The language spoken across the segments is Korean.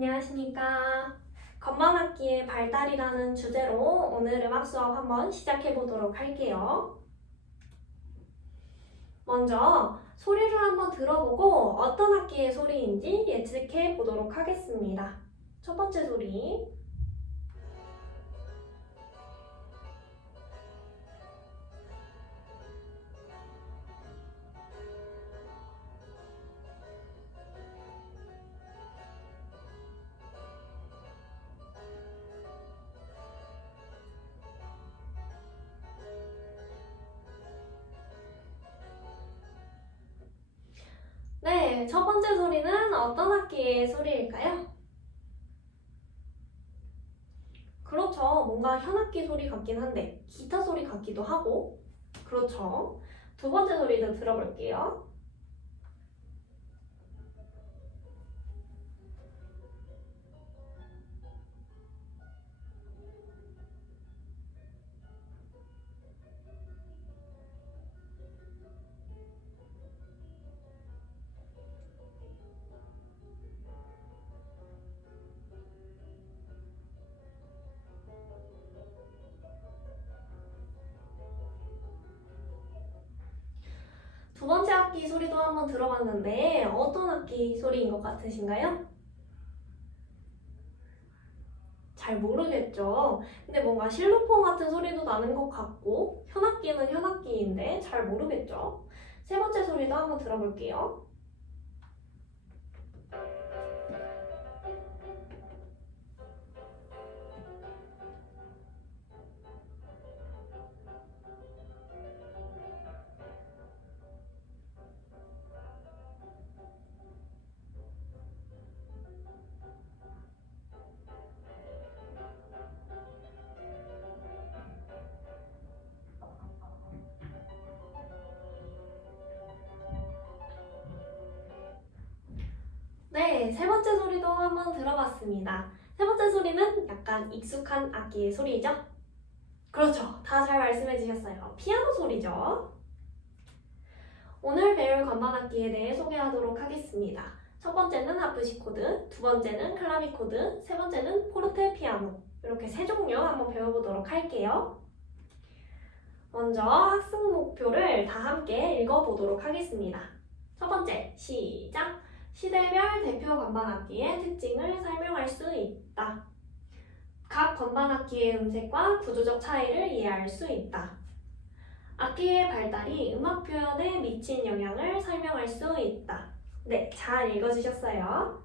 안녕하십니까. 건반악기의 발달이라는 주제로 오늘 음악 수업 한번 시작해 보도록 할게요. 먼저 소리를 한번 들어보고 어떤 악기의 소리인지 예측해 보도록 하겠습니다. 첫 번째 소리. 네, 첫 번째 소리는 어떤 악기의 소리일까요? 그렇죠. 뭔가 현악기 소리 같긴 한데 기타 소리 같기도 하고. 그렇죠. 두 번째 소리도 들어볼게요. 두 번째 악기 소리도 한번 들어봤는데 어떤 악기 소리인 것 같으신가요? 잘 모르겠죠. 근데 뭔가 실로폰 같은 소리도 나는 것 같고 현악기는 현악기인데 잘 모르겠죠. 세 번째 소리도 한번 들어볼게요. 네, 세 번째 소리도 한번 들어봤습니다. 세 번째 소리는 약간 익숙한 악기의 소리죠? 그렇죠. 다 잘 말씀해 주셨어요. 피아노 소리죠. 오늘 배울 건반악기에 대해 소개하도록 하겠습니다. 첫 번째는 하프시코드, 두 번째는 클라비코드, 세 번째는 포르테 피아노. 이렇게 세 종류 한번 배워보도록 할게요. 먼저 학습 목표를 다 함께 읽어보도록 하겠습니다. 첫 번째, 시작! 시대별 대표 건반악기의 특징을 설명할 수 있다. 각 건반악기의 음색과 구조적 차이를 이해할 수 있다. 악기의 발달이 음악 표현에 미친 영향을 설명할 수 있다. 네, 잘 읽어주셨어요.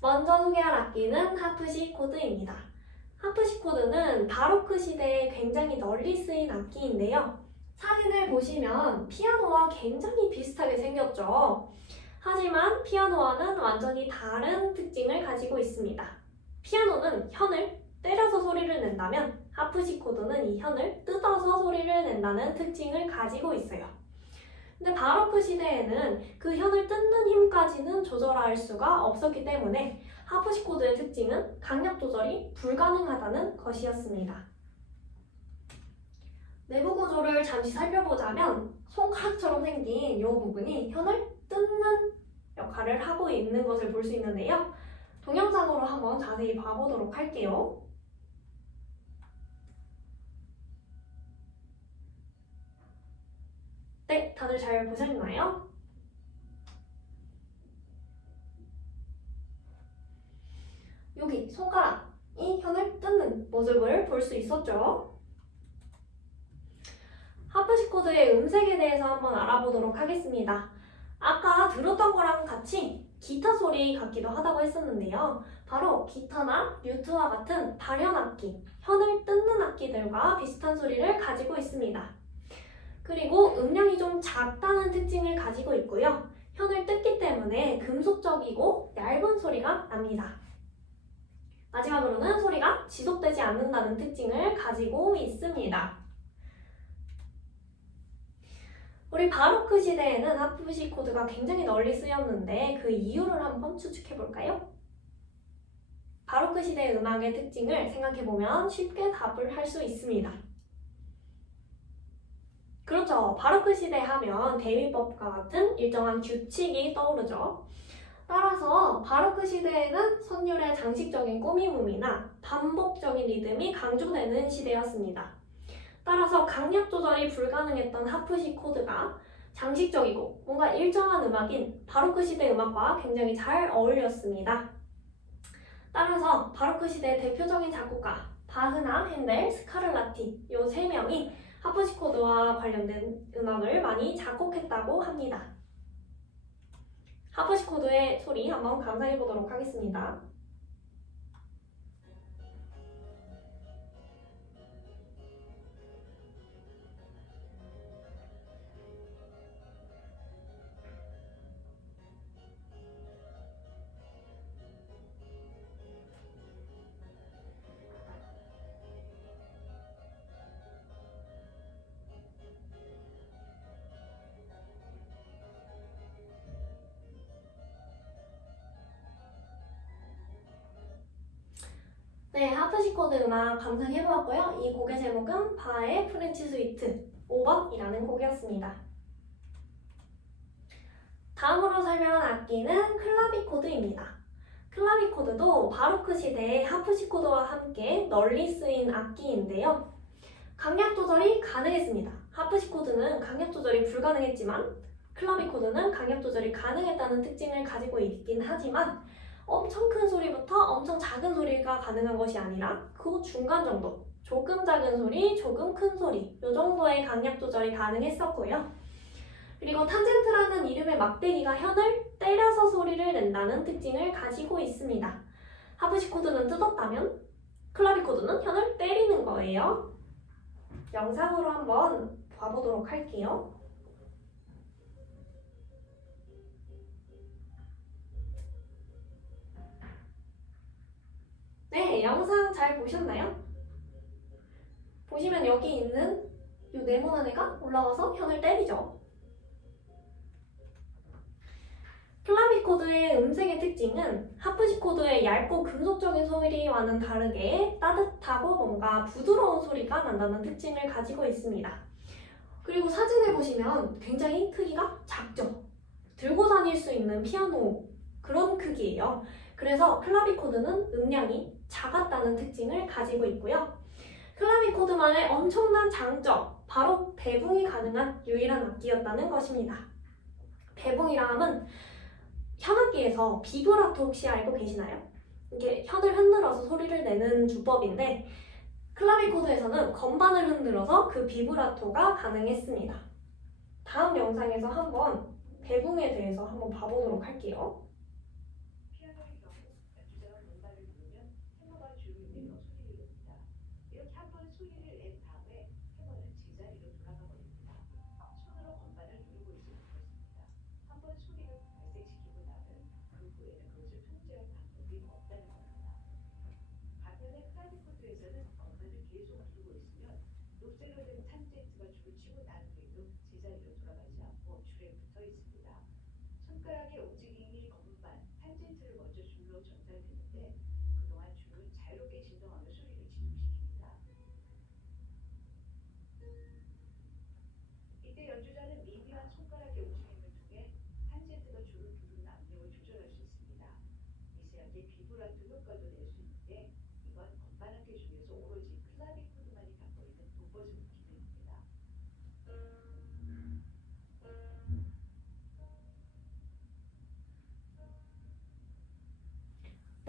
먼저 소개할 악기는 하프시코드입니다. 하프시코드는 바로크 시대에 굉장히 널리 쓰인 악기인데요. 사진을 보시면 피아노와 굉장히 비슷하게 생겼죠. 하지만 피아노와는 완전히 다른 특징을 가지고 있습니다. 피아노는 현을 때려서 소리를 낸다면 하프시코드는 이 현을 뜯어서 소리를 낸다는 특징을 가지고 있어요. 근데 바로크 시대에는 그 현을 뜯는 힘까지는 조절할 수가 없었기 때문에 하프시코드의 특징은 강약 조절이 불가능하다는 것이었습니다. 내부 구조를 잠시 살펴보자면 손가락처럼 생긴 이 부분이 현을 뜯는 역할을 하고 있는 것을 볼 수 있는데요. 동영상으로 한번 자세히 봐보도록 할게요. 네, 다들 잘 보셨나요? 여기 손가락이 현을 뜯는 모습을 볼 수 있었죠? 하프시코드의 음색에 대해서 한번 알아보도록 하겠습니다. 아까 들었던 거랑 같이 기타 소리 같기도 하다고 했었는데요. 바로 기타나 류트와 같은 발현악기, 현을 뜯는 악기들과 비슷한 소리를 가지고 있습니다. 그리고 음량이 좀 작다는 특징을 가지고 있고요. 현을 뜯기 때문에 금속적이고 얇은 소리가 납니다. 마지막으로는 소리가 지속되지 않는다는 특징을 가지고 있습니다. 우리 바로크 시대에는 하프시코드가 굉장히 널리 쓰였는데 그 이유를 한번 추측해볼까요? 바로크 시대의 음악의 특징을 생각해보면 쉽게 답을 할 수 있습니다. 그렇죠. 바로크 시대 하면 대위법과 같은 일정한 규칙이 떠오르죠. 따라서 바로크 시대에는 선율의 장식적인 꾸밈음이나 반복적인 리듬이 강조되는 시대였습니다. 따라서 강약 조절이 불가능했던 하프시코드가 장식적이고 뭔가 일정한 음악인 바로크 시대 음악과 굉장히 잘 어울렸습니다. 따라서 바로크 시대의 대표적인 작곡가 바흐나 핸델, 스카를라티 이 세 명이 하프시코드와 관련된 음악을 많이 작곡했다고 합니다. 하프시코드의 소리 한번 감상해 보도록 하겠습니다. 네, 하프시코드 음악 감상해보았고요. 이 곡의 제목은 바의 프렌치 스위트 5번이라는 곡이었습니다. 다음으로 설명한 악기는 클라비코드입니다. 클라비코드도 바로크 시대의 하프시코드와 함께 널리 쓰인 악기인데요. 강약 조절이 가능했습니다. 하프시코드는 강약 조절이 불가능했지만 클라비코드는 강약 조절이 가능했다는 특징을 가지고 있긴 하지만 엄청 큰 소리부터 엄청 작은 소리가 가능한 것이 아니라 그 중간 정도, 조금 작은 소리, 조금 큰 소리 이 정도의 강약 조절이 가능했었고요. 그리고 탄젠트라는 이름의 막대기가 현을 때려서 소리를 낸다는 특징을 가지고 있습니다. 하프시코드는 뜯었다면 클라비코드는 현을 때리는 거예요. 영상으로 한번 봐보도록 할게요. 네, 영상 잘 보셨나요? 보시면 여기 있는 이 네모난 애가 올라와서 현을 때리죠. 클라비코드의 음색의 특징은 하프시코드의 얇고 금속적인 소리와는 다르게 따뜻하고 뭔가 부드러운 소리가 난다는 특징을 가지고 있습니다. 그리고 사진을 보시면 굉장히 크기가 작죠. 들고 다닐 수 있는 피아노 그런 크기예요. 그래서 클라비코드는 음량이 작았다는 특징을 가지고 있고요. 클라비코드만의 엄청난 장점, 바로 배붕이 가능한 유일한 악기였다는 것입니다. 배붕이라 함은 현악기에서 비브라토 혹시 알고 계시나요? 이게 현을 흔들어서 소리를 내는 주법인데 클라비코드에서는 건반을 흔들어서 그 비브라토가 가능했습니다. 다음 영상에서 한번 배붕에 대해서 한번 봐보도록 할게요.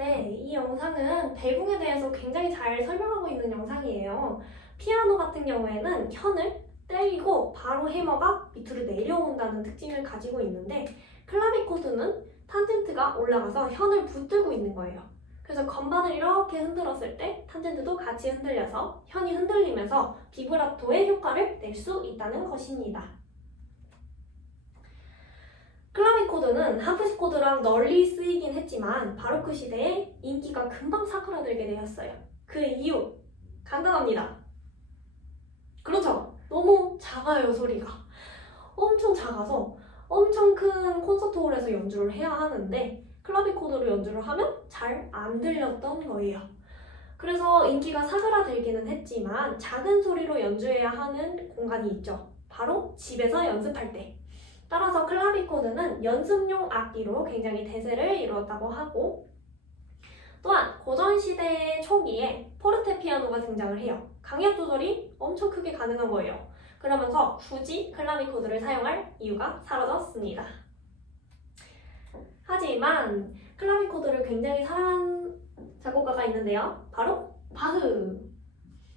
네, 이 영상은 배붕에 대해서 굉장히 잘 설명하고 있는 영상이에요. 피아노 같은 경우에는 현을 때리고 바로 해머가 밑으로 내려온다는 특징을 가지고 있는데 클라비코드는 탄젠트가 올라가서 현을 붙들고 있는 거예요. 그래서 건반을 이렇게 흔들었을 때 탄젠트도 같이 흔들려서 현이 흔들리면서 비브라토의 효과를 낼 수 있다는 것입니다. 클라비코드는 하프시코드랑 널리 쓰이긴 했지만 바로크 시대에 인기가 금방 사그라들게 되었어요. 그 이유 간단합니다. 그렇죠. 너무 작아요, 소리가. 엄청 작아서 엄청 큰 콘서트홀에서 연주를 해야 하는데 클라비코드로 연주를 하면 잘 안 들렸던 거예요. 그래서 인기가 사그라들기는 했지만 작은 소리로 연주해야 하는 공간이 있죠. 바로 집에서 연습할 때. 따라서 클라비코드는 연습용 악기로 굉장히 대세를 이루었다고 하고, 또한 고전시대 초기에 포르테피아노가 등장을 해요. 강약 조절이 엄청 크게 가능한 거예요. 그러면서 굳이 클라비코드를 사용할 이유가 사라졌습니다. 하지만 클라비코드를 굉장히 사랑한 작곡가가 있는데요. 바로 바흐.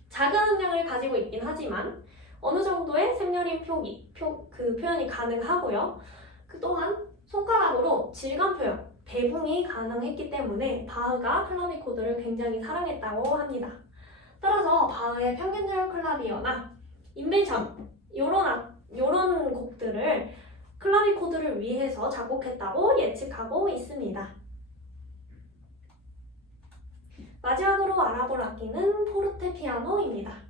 작은 음량을 가지고 있긴 하지만 어느 정도의 샘여림 표현이 가능하고요. 또한 손가락으로 질감 표현, 대붕이 가능했기 때문에 바흐가 클라비코드를 굉장히 사랑했다고 합니다. 따라서 바흐의 평균절 클라비어나 인벤션 이런 곡들을 클라비코드를 위해서 작곡했다고 예측하고 있습니다. 마지막으로 알아볼 악기는 포르테피아노입니다.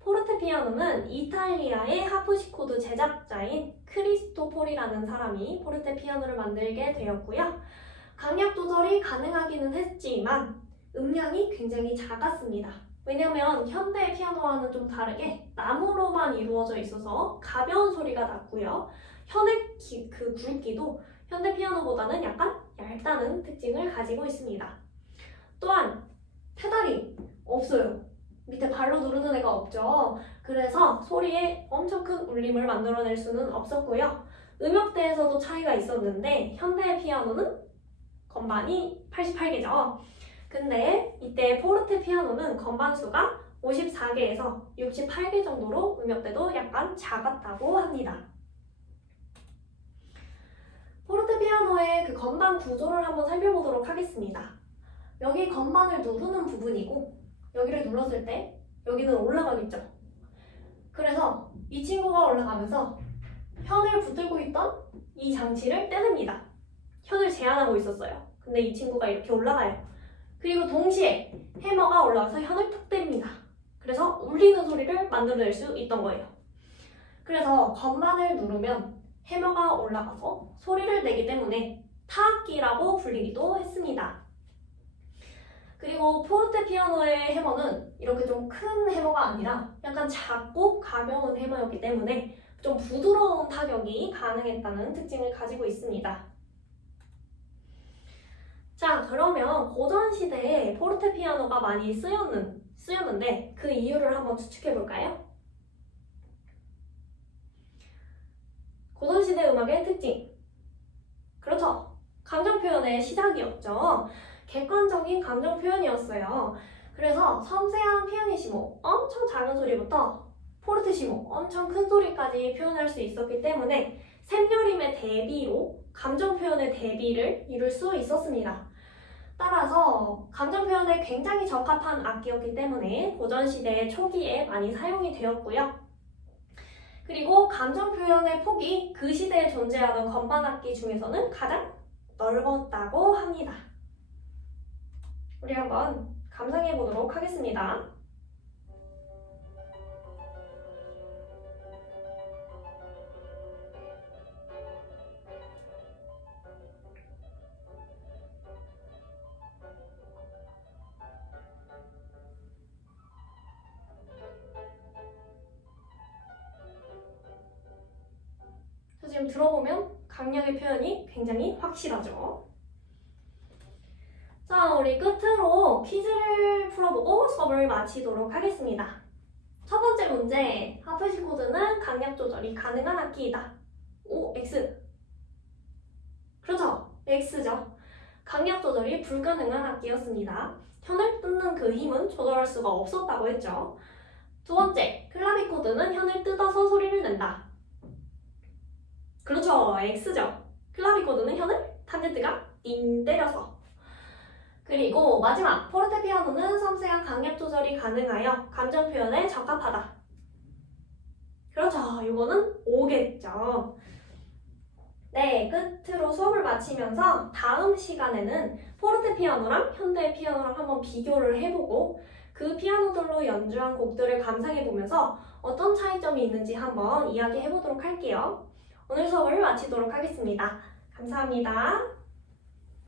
포르테피아노는 이탈리아의 하프시코드 제작자인 크리스토포리라는 사람이 포르테피아노를 만들게 되었고요. 강약 조절이 가능하기는 했지만 음량이 굉장히 작았습니다. 왜냐면 현대 피아노와는 좀 다르게 나무로만 이루어져 있어서 가벼운 소리가 났고요. 현의 굵기도 현대 피아노보다는 약간 얇다는 특징을 가지고 있습니다. 또한 페달이 없어요. 밑에 발로 누르는 애가 없죠. 그래서 소리에 엄청 큰 울림을 만들어낼 수는 없었고요. 음역대에서도 차이가 있었는데 현대 피아노는 건반이 88개죠. 근데 이때 포르테 피아노는 건반 수가 54개에서 68개 정도로 음역대도 약간 작았다고 합니다. 포르테 피아노의 그 건반 구조를 한번 살펴보도록 하겠습니다. 여기 건반을 누르는 부분이고 여기를 눌렀을 때 여기는 올라가겠죠. 그래서 이 친구가 올라가면서 현을 붙들고 있던 이 장치를 떼냅니다. 현을 제한하고 있었어요. 근데 이 친구가 이렇게 올라가요. 그리고 동시에 해머가 올라와서 현을 툭 때립니다. 그래서 울리는 소리를 만들어낼 수 있던 거예요. 그래서 건반을 누르면 해머가 올라가서 소리를 내기 때문에 타악기라고 불리기도 했습니다. 그리고 포르테피아노의 해머는 이렇게 좀 큰 해머가 아니라 약간 작고 가벼운 해머였기 때문에 좀 부드러운 타격이 가능했다는 특징을 가지고 있습니다. 자, 그러면 고전시대에 포르테피아노가 많이 쓰였는데 그 이유를 한번 추측해 볼까요? 고전시대 음악의 특징. 그렇죠. 감정 표현의 시작이었죠. 객관적인 감정 표현이었어요. 그래서 섬세한 피아니시모, 엄청 작은 소리부터 포르테시모, 엄청 큰 소리까지 표현할 수 있었기 때문에 샘여림의 대비로 감정 표현의 대비를 이룰 수 있었습니다. 따라서 감정 표현에 굉장히 적합한 악기였기 때문에 고전시대 초기에 많이 사용이 되었고요. 그리고 감정 표현의 폭이 그 시대에 존재하던 건반악기 중에서는 가장 넓었다고 합니다. 우리 한번 감상해 보도록 하겠습니다. 지금 들어보면 강약의 표현이 굉장히 확실하죠. 자, 우리 끝으로 퀴즈를 풀어보고 수업을 마치도록 하겠습니다. 첫 번째 문제, 하프시코드는 강약 조절이 가능한 악기이다. O, X. 그렇죠, X죠. 강약 조절이 불가능한 악기였습니다. 현을 뜯는 그 힘은 조절할 수가 없었다고 했죠. 두 번째, 클라비코드는 현을 뜯어서 소리를 낸다. 그렇죠, X죠. 클라비코드는 현을 탄젠트가 띵 때려서. 그리고 마지막, 포르테피아노는 섬세한 강약 조절이 가능하여 감정 표현에 적합하다. 그렇죠, 이거는 O겠죠. 네, 끝으로 수업을 마치면서 다음 시간에는 포르테피아노랑 현대 피아노랑 한번 비교를 해보고 그 피아노들로 연주한 곡들을 감상해보면서 어떤 차이점이 있는지 한번 이야기해보도록 할게요. 오늘 수업을 마치도록 하겠습니다. 감사합니다.